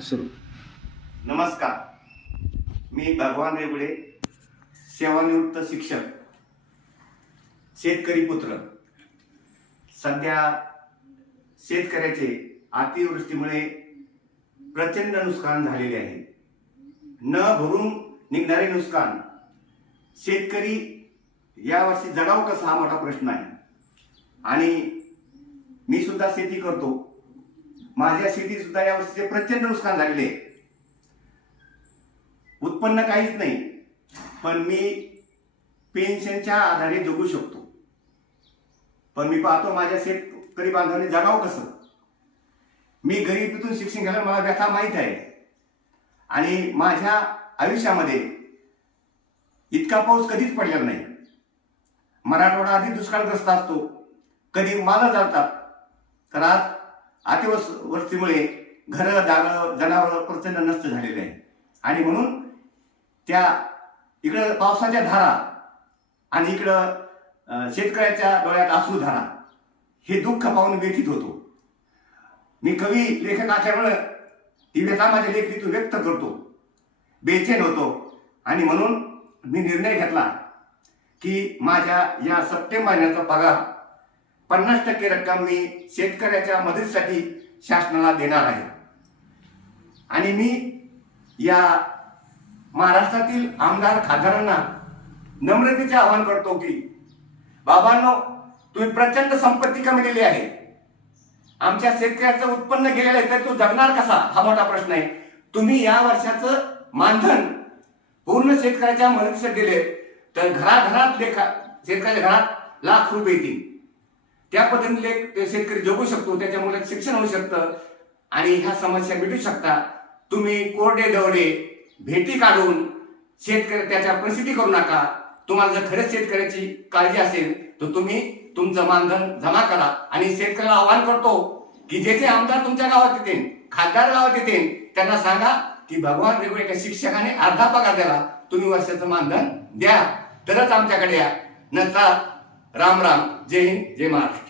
सुरू. नमस्कार. मी भगवान रेगुडे सेवानिवृत्त शिक्षक शेतकरी पुत्र. सध्या शेतकऱ्याचे अतिवृष्टीमुळे प्रचंड नुकसान झालेले आहे. न भरून निघणारे नुकसान शेतकरी यावर्षी जगाव कसा हा मोठा प्रश्न आहे. आणि मी सुद्धा शेती करतो. माझ्या शेती सुद्धा यावर्षीचे प्रचंड नुकसान झालेले आहे. उत्पन्न काहीच नाही पण मी पेन्शनच्या आधारे जगू शकतो. पण मी पाहतो माझ्या शेतकरी बांधवांनी जगावं कसं? मी गरिबीतून शिक्षण घ्यायला मला व्यथा माहीत आहे. आणि माझ्या आयुष्यामध्ये इतका पाऊस कधीच पडलेला नाही. मराठवाडा आधी दुष्काळग्रस्त असतो. कधी मालं जातात तर आज अतिवस वस्तीमुळे घरं दारं जनावरं प्रचंड नष्ट झालेले आहे. आणि म्हणून त्या इकडं पावसाच्या धारा आणि इकडं शेतकऱ्याच्या डोळ्यात आसू धारा हे दुःख पाहून व्यथित होतो. मी कवी लेखक असल्यामुळं ही व्यथा माझ्या लेखणीतून व्यक्त करतो. बेचैन होतो. आणि म्हणून मी निर्णय घेतला की माझ्या या सप्टेंबर महिन्याचा पगार पन्नास टक्के रक्कम मी शेतकऱ्याच्या मदतीसाठी शासनाला देणार आहे. आणि मी या महाराष्ट्रातील आमदार खासदारांना नम्रतेचे आवाहन करतो की बाबांनो तुम्ही प्रचंड संपत्ती कमवलेली आहे. आमच्या शेतकऱ्याचं उत्पन्न गेलेलं आहे तर तो जगणार कसा? हा मोठा प्रश्न आहे. तुम्ही या वर्षाचं मानधन पूर्ण शेतकऱ्याच्या मदतीसाठी दिले तर घराघरात लेखा शेतकऱ्याच्या घरात लाख रुपये येतील. त्या पद्धतीने ते शेतकरी जगू शकतो त्याच्या शिक्षण होऊ शकतं. आणि ह्या समस्या मिटू शकता. तुम्ही कोरडे दवडे भेटी काढून शेतकरी त्याच्या परिस्थिती करू नका. तुम्हाला जर खरंच शेतकऱ्याची काळजी असेल तर तुम्ही तुमचं मानधन जमा करा. आणि शेतकऱ्याला आवाहन करतो की जे जे आमदार तुमच्या गावात येतील खासदार गावात येतील त्यांना सांगा की भगवान रेगुळे एका शिक्षकाने अर्धा पगार द्यावा. तुम्ही वर्षाचं मानधन द्या. तरच आमच्याकडे या. नसता राम राम. जय हिंद जय महाराष्ट्र.